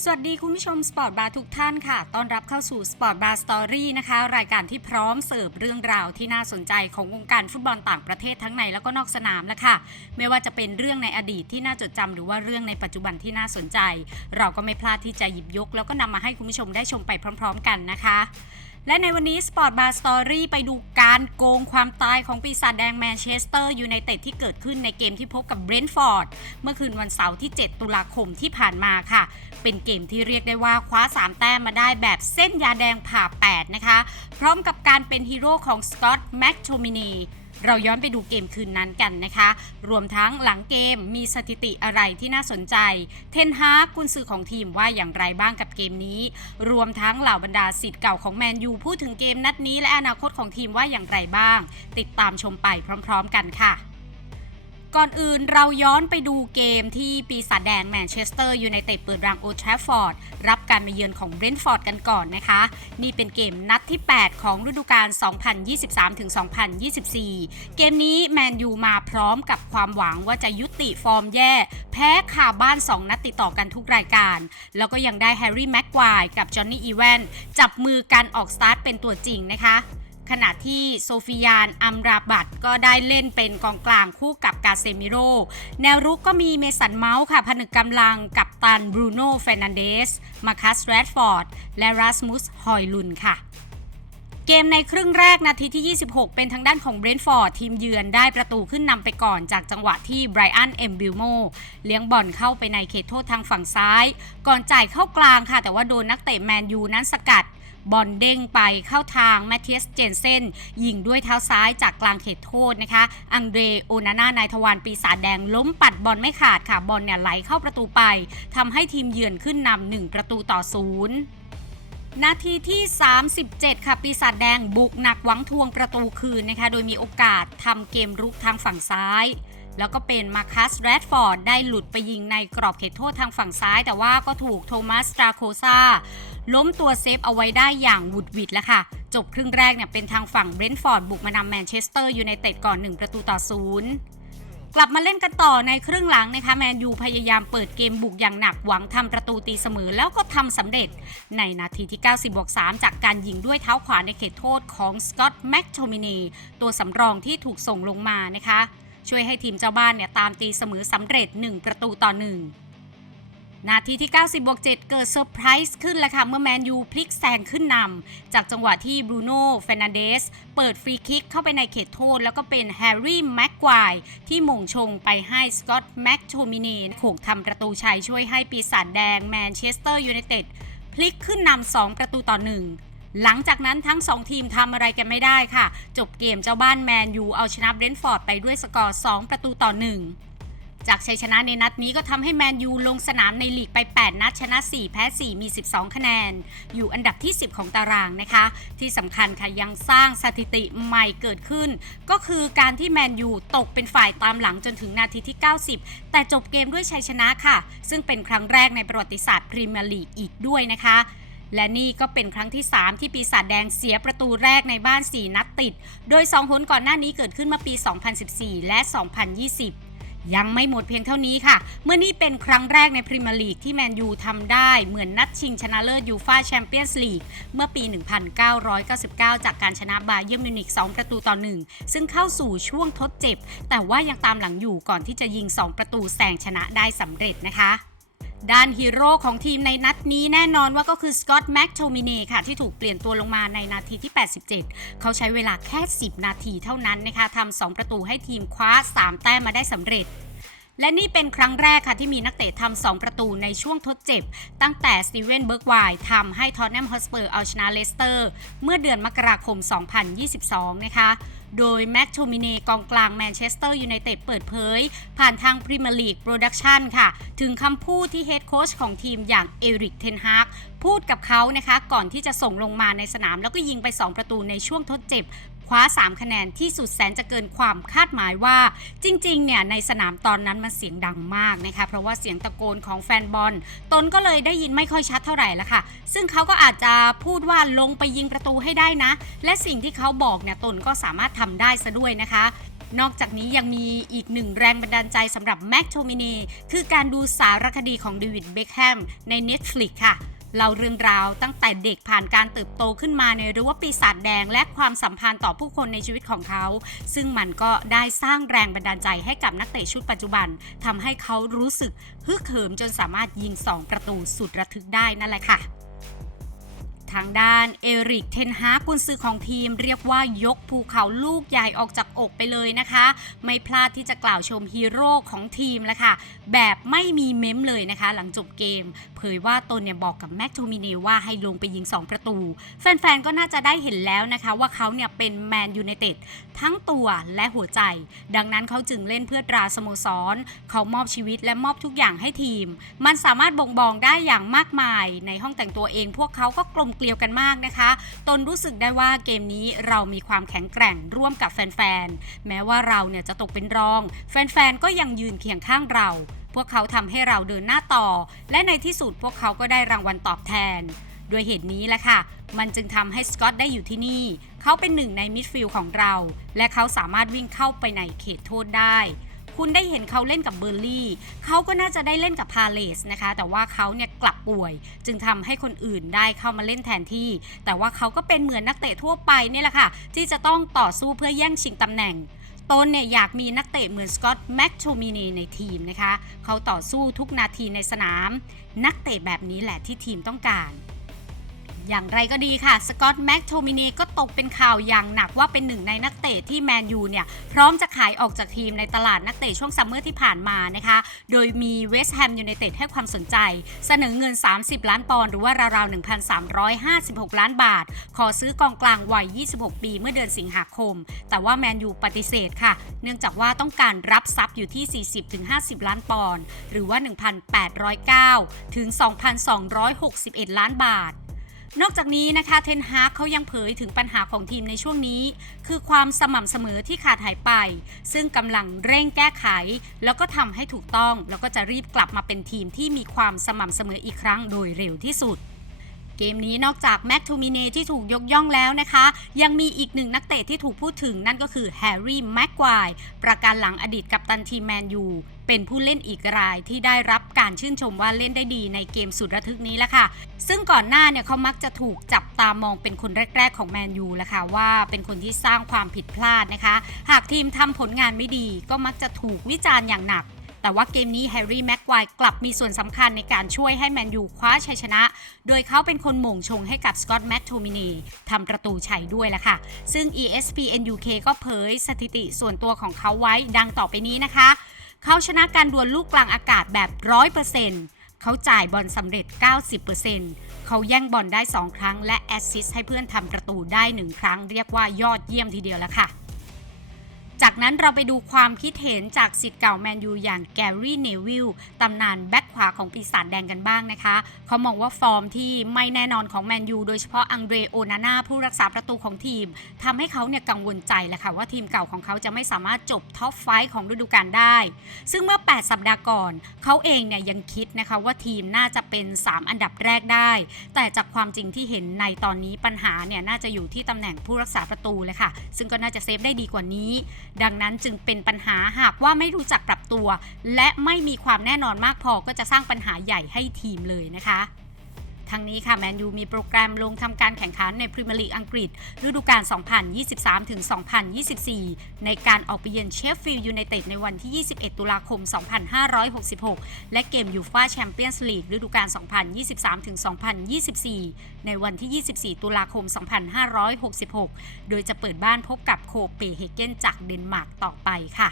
สวัสดีคุณผู้ชมสปอร์ตบาร์ทุกท่านค่ะ ต้อนรับเข้าสู่สปอร์ตบาร์สตอรี่นะคะ รายการที่พร้อมเสิร์ฟเรื่องราวที่น่าสนใจของวงการฟุตบอลต่างประเทศทั้งในแล้วก็นอกสนามแล้วค่ะ ไม่ว่าจะเป็นเรื่องในอดีตที่น่าจดจำหรือว่าเรื่องในปัจจุบันที่น่าสนใจ เราก็ไม่พลาดที่จะหยิบยก แล้วก็นำมาให้คุณผู้ชมได้ชมไปพร้อม ๆ กันนะคะ และในวันนี้ Sport Bar Story ไปดูการโกงความตายของปีศาจแดงแมนเชสเตอร์ยูไนเต็ดที่เกิดขึ้นในเกมที่พบกับเบรนท์ฟอร์ดเมื่อคืนวันเสาร์ที่ 7 ตุลาคมที่ผ่านมาค่ะ เป็นเกมที่เรียกได้ว่าคว้า 3 แต้มมาได้แบบเส้นยาแดงผ่า 8 นะคะ พร้อมกับการเป็นฮีโร่ของสกอตต์แม็กโทมินี เราย้อนไปดูเกมคืนนั้นกันนะคะ รวมทั้งหลังเกมมีสถิติอะไรที่น่าสนใจ เทนฮากกุนซือของทีมว่าอย่างไรบ้างกับเกมนี้ รวมทั้งเหล่าบรรดาสิทธิ์เก่าของแมนยูพูดถึงเกมนัดนี้และอนาคตของทีมว่าอย่างไรบ้าง ติดตามชมไปพร้อม ๆ กันค่ะ ก่อนอื่นเราย้อนไปดูเกมที่ปีศาจแดงแมนเชสเตอร์ยูไนเต็ดเปิดรังโอทราฟฟอร์ด รับการมาเยือนของเบรนท์ฟอร์ดกันก่อนนะคะ นี่เป็นเกมนัดที่ 8 ของฤดูกาล 2023-2024 เกมนี้แมนยูมาพร้อมกับความหวังว่าจะยุติฟอร์มแย่ แพ้คาบ้าน 2 นัดติดต่อกันทุกรายการ แล้วก็ยังได้แฮร์รี่แม็กควายกับจอห์นนี่อีแวนจับมือกันออกสตาร์ทเป็นตัวจริงนะคะ ขณะที่โซฟิยานอัมราบัตก็ได้เล่นเป็นกองกลางคู่กับกาเซมิโร แนวรุกก็มีเมสันเมาส์ค่ะ ผนึกกำลังกับตันบรูโน่เฟรนันเดส มาคัสแรดฟอร์ด และรัสมุส ฮอยลุนค่ะ เกมในครึ่งแรกนาทีที่ 26 เป็นทางด้านของเบรนท์ฟอร์ดทีมเยือนได้ประตูขึ้นนำไปก่อนจากจังหวะที่ไบรอันเอ็มบิลโมเลี้ยงบอลเข้าไปในเขตโทษทางฝั่งซ้าย ก่อนจ่ายเข้ากลางค่ะ แต่ว่าโดนนักเตะแมนยูนั้นสกัดบอลเด้งไปเข้าทางแมทเทียสเจนเซนยิงด้วยเท้าซ้ายจากกลางเขตโทษนะคะ อังเดรโอนาน่านายทวารปีศาจแดงล้มปัดบอลไม่ขาดค่ะบอลเนี่ยไหลเข้าประตูไปทำให้ทีมเยือนขึ้นนำหนึ่งประตูต่อศูนย์ นาทีที่ 37 ค่ะ ปีศาจแดงบุกหนักหวังทวงประตูคืนนะคะ โดยมีโอกาสทำเกมรุกทางฝั่งซ้าย แล้วก็เป็นมาคัสแรดฟอร์ดได้หลุดไปยิงในกรอบเขตโทษทางฝั่งซ้าย แต่ว่าก็ถูกโทมัสตราโคซาล้มตัวเซฟเอาไว้ได้อย่างวุดวิดแล้วค่ะ จบครึ่งแรกเนี่ยเป็นทางฝั่งเบรนท์ฟอร์ดบุกมานำแมนเชสเตอร์ยูไนเต็ดก่อน 1 ประตูต่อศูนย์ กลับมาเล่นกันต่อในครึ่งหลังนะคะแมนยูพยายามเปิดเกมบุกอย่างหนักหวังทำประตูตีเสมอแล้วก็ทำสำเร็จ ในนาทีที่ 90บวก3จากการยิงด้วยเท้าขวาในเขตโทษของสกอตต์แม็กโทมินีตัวสำรองที่ถูกส่งลงมานะคะ ช่วยให้ทีมเจ้าบ้านเนี่ยตามตีเสมอสำเร็จ 1 ประตูต่อ 1 นาทีที่ 90บวก7เกิดเซอร์ไพรส์ขึ้นแล้วค่ะเมื่อแมนยูพลิกแซงขึ้นนำจากจังหวะที่บรูโน่เฟรนันเดสเปิดฟรีคิกเข้าไปในเขตโทษ แล้วก็เป็นแฮร์รี่แม็กควายที่หม่งชงไปให้สกอตต์แม็กโทมินีโขกทำประตูชัยช่วยให้ปีศาจแดงแมนเชสเตอร์ยูไนเต็ดพลิกขึ้นนำ2ประตูต่อ1หลังจากนั้นทั้ง 2 ทีมทำอะไรกันไม่ได้ค่ะ จบเกมเจ้าบ้านแมนยูเอาชนะเบรนท์ฟอร์ดไปด้วยสกอร์ 2 ประตูต่อ 1 จากชัยชนะในนัดนี้ก็ทำให้แมนยูลงสนามในลีกไป 8 นัดชนะ 4 แพ้ 4 มี 12 คะแนน อยู่อันดับที่ 10 ของตารางนะคะ ที่สำคัญค่ะยังสร้างสถิติใหม่เกิดขึ้น ก็คือการที่แมนยูตกเป็นฝ่ายตามหลังจนถึงนาทีที่ 90 แต่จบเกมด้วยชัยชนะค่ะ ซึ่งเป็นครั้งแรกในประวัติศาสตร์พรีเมียร์ลีกอีกด้วยนะคะและนี่ก็เป็นครั้งที่ 3 ที่ปีศาจแดงเสียประตูแรกในบ้าน 4 นัดติด โดย 2 หนก่อนหน้านี้เกิดขึ้นเมื่อปี 2014 และ 2020 ยังไม่หมดเพียงเท่านี้ค่ะ เมื่อนี่เป็นครั้งแรกในพรีเมียร์ลีกที่แมนยูทำได้เหมือนนัดชิงชนะเลิศยูฟาแชมเปี้ยนส์ลีกเมื่อปี 1999 จากการชนะบาเยิร์นมิวนิก2ประตูต่อ 1 ซึ่งเข้าสู่ช่วงทดเจ็บ แต่ว่ายังตามหลังอยู่ก่อนที่จะยิง 2 ประตูแซงชนะได้สำเร็จนะคะ ด้านฮีโร่ของทีมในนัดนี้แน่นอนว่าก็คือสกอตแม็กโทมินีค่ะ ที่ถูกเปลี่ยนตัวลงมาในนาทีที่ 87 เขาใช้เวลาแค่ 10 นาทีเท่านั้นนะคะทำ2ประตูให้ทีมคว้า 3 แต้มมาได้สำเร็จ และนี่เป็นครั้งแรกค่ะที่มีนักเตะทำ2ประตูในช่วงทดเจ็บ ตั้งแต่สตีเวนเบิร์กไวน์ทำให้ทอตแนมฮอสเปอร์เอาชนะเลสเตอร์ เมื่อเดือนมกราคม 2022 นะคะโดยแม็กโทมิเนกองกลางแมนเชสเตอร์ยูไนเต็ดเปิดเผย ผ่านทางพรีเมียร์ลีกโปรดักชันค่ะ ถึงคำพูดที่เฮดโค้ชของทีมอย่างเอริกเทนฮากพูดกับเขานะคะ ก่อนที่จะส่งลงมาในสนามแล้วก็ยิงไป 2 ประตูในช่วงทดเจ็บ ว้า 3 คะแนนที่สุดแสนจะเกินความคาดหมายว่า จริงๆ เนี่ยในสนามตอนนั้นมันเสียงดังมากนะคะเพราะว่าเสียงตะโกนของแฟนบอล ตนก็เลยได้ยินไม่ค่อยชัดเท่าไหร่ละค่ะ ซึ่งเขาก็อาจจะพูดว่าลงไปยิงประตูให้ได้นะ และสิ่งที่เขาบอกเนี่ยตนก็สามารถทำได้ซะด้วยนะคะนอกจากนี้ยังมีอีกหนึ่งแรงบันดาลใจสำหรับแม็กโทมินีคือการดูสารคดีของเดวิดเบคแฮมใน Netflix ค่ะ เล่าเรื่องราวตั้งแต่เด็กผ่านการเติบโตขึ้นมาในรั้วปีศาจแดง และความสัมพันธ์ต่อผู้คนในชีวิตของเขา ซึ่งมันก็ได้สร้างแรงบันดาลใจให้กับนักเตะชุดปัจจุบันทำให้เขารู้สึกฮึกเหิมจนสามารถยิง 2 ประตูสุดระทึกได้นั่นแหละค่ะ ทางด้านเอริกเทนฮากุนซือของทีม เรียกว่ายกภูเขาลูกใหญ่ออกจากอกไปเลยนะคะ ไม่พลาดที่จะกล่าวชมฮีโร่ของทีมแล้วค่ะ แบบไม่มีเม้มเลยนะคะ หลังจบเกม เผยว่าตนเนี่ยบอกกับแม็กโทมินีว่าให้ลงไปยิง 2 ประตู แฟนๆ ก็น่าจะได้เห็นแล้วนะคะว่าเขาเนี่ยเป็นแมนยูไนเต็ดทั้งตัวและหัวใจ ดังนั้นเขาจึงเล่นเพื่อตราสโมสร เขามอบชีวิตและมอบทุกอย่างให้ทีม มันสามารถบ่งบอกได้อย่างมากมาย ในห้องแต่งตัวเองพวกเขาก็กลมเกลียวกันมากนะคะ ตนรู้สึกได้ว่าเกมนี้เรามีความแข็งแกร่งร่วมกับแฟนๆ แม้ว่าเราเนี่ยจะตกเป็นรอง แฟนๆ ก็ยังยืนเคียงข้างเรา พวกเขาทำให้เราเดินหน้าต่อ และในที่สุดพวกเขาก็ได้รางวัลตอบแทน ด้วยเหตุนี้แหละค่ะ มันจึงทำให้สกอตได้อยู่ที่นี่ เขาเป็นหนึ่งในมิดฟิลด์ของเรา และเขาสามารถวิ่งเข้าไปในเขตโทษได้ คุณได้เห็นเขาเล่นกับเบอร์ลี่ เขาก็น่าจะได้เล่นกับพาเลสนะคะ แต่ว่าเขาเนี่ยกลับป่วย จึงทำให้คนอื่นได้เข้ามาเล่นแทนที่ แต่ว่าเขาก็เป็นเหมือนนักเตะทั่วไปนี่แหละค่ะ ที่จะต้องต่อสู้เพื่อแย่งชิงตำแหน่งตนเนี่ยอยากมีนักเตะเหมือนสกอตต์แม็กโทมินีในทีมนะคะ เขาต่อสู้ทุกนาทีในสนาม นักเตะแบบนี้แหละที่ทีมต้องการ อย่างไรก็ดีค่ะ สกอตต์แม็กโทมินีก็ตกเป็นข่าวอย่างหนักว่าเป็นหนึ่งในนักเตะที่แมนยูเนี่ย พร้อมจะขายออกจากทีมในตลาดนักเตะช่วงซัมเมอร์ที่ผ่านมานะคะ โดยมีเวสต์แฮมยูไนเต็ดให้ความสนใจ เสนอเงิน 30 ล้านปอนด์หรือว่าราวๆ 1,356 ล้านบาท ขอซื้อกองกลางวัย 26 ปีเมื่อเดือนสิงหาคม แต่ว่าแมนยูปฏิเสธค่ะ เนื่องจากว่าต้องการรับทรัพย์อยู่ที่ 40-50 ล้านปอนด์หรือว่า 1,809ถึง2,261 ล้านบาท นอกจากนี้นะคะเทนฮาร์เขายังเผยถึงปัญหาของทีมในช่วงนี้ คือความสม่ำเสมอที่ขาดหายไป ซึ่งกำลังเร่งแก้ไข แล้วก็ทำให้ถูกต้อง แล้วก็จะรีบกลับมาเป็นทีมที่มีความสม่ำเสมออีกครั้งโดยเร็วที่สุด เกมนี้นอกจากแม็กทูมิเนที่ถูกยกย่องแล้วนะคะ ยังมีอีกหนึ่งนักเตะที่ถูกพูดถึงนั่นก็คือแฮร์รี่แม็กควายประการหลังอดีตกัปตันทีมแมนยูเป็นผู้เล่นอีกรายที่ได้รับการชื่นชมว่าเล่นได้ดีในเกมสุดระทึกนี้แหละค่ะ ซึ่งก่อนหน้าเนี่ยเขามักจะถูกจับตามองเป็นคนแรก ๆ ของแมนยูแหละค่ะว่าเป็นคนที่สร้างความผิดพลาดนะคะ หากทีมทำผลงานไม่ดีก็มักจะถูกวิจารณ์อย่างหนัก แต่ว่าเกมนี้แฮร์รี่แม็กควายกลับมีส่วนสำคัญในการช่วยให้แมนยูคว้าชัยชนะ โดยเขาเป็นคนหม่งชงให้กับสกอตแม t โทมินีทำประตูชัยด้วยละค่ะ ซึ่ง ESPN UK ก็เผยสถิติส่วนตัวของเขาไว้ดังต่อไปนี้นะคะ เขาชนะการดวลลูกกลางอากาศแบบ 100%เขาจ่ายบอลสำเร็จ 90%เขาแย่งบอลได้ 2 ครั้ง และแอสซิสต์ให้เพื่อนทำประตูได้ 1 ครั้ง เรียกว่ายอดเยี่ยมทีเดียวแล้วค่ะ จากนั้นเราไปดูความคิดเห็นจากสิทธิ์เก่าแมนยูอย่างแกรี่เนวิลตำนานแบ็คขวาของปีศาจแดงกันบ้างนะคะ เขามองว่าฟอร์มที่ไม่แน่นอนของแมนยูโดยเฉพาะอังเดรโอนาน่าผู้รักษาประตูของทีมทำให้เขาเนี่ยกังวลใจแหละค่ะว่าทีมเก่าของเขาจะไม่สามารถจบท็อปไฟของฤดูกาลได้ ซึ่งเมื่อ 8 สัปดาห์ก่อน เขาเองเนี่ยยังคิดนะคะว่าทีมน่าจะเป็น 3 อันดับแรกได้ แต่จากความจริงที่เห็นในตอนนี้ปัญหาเนี่ยน่าจะอยู่ที่ตำแหน่งผู้รักษาประตูเลยค่ะ ซึ่งก็น่าจะเซฟได้ดีกว่านี้ดังนั้นจึงเป็นปัญหาหากว่าไม่รู้จักปรับตัว และไม่มีความแน่นอนมากพอก็จะสร้างปัญหาใหญ่ให้ทีมเลยนะคะ ทั้งนี้ค่ะแมนยูมีโปรแกรมลงทำการแข่งขันในพรีเมียร์ลีกอังกฤษฤดูกาล 2023-2024 ในการออกไปเยือนเชฟฟิลด์ยูไนเต็ดในวันที่ 21 ตุลาคม 2566 และเกมยูฟ่าแชมเปี้ยนส์ลีกฤดูกาล 2023-2024 ในวันที่ 24 ตุลาคม 2566 โดยจะเปิดบ้านพบกับโคเปเฮเกนจากเดนมาร์กต่อไปค่ะ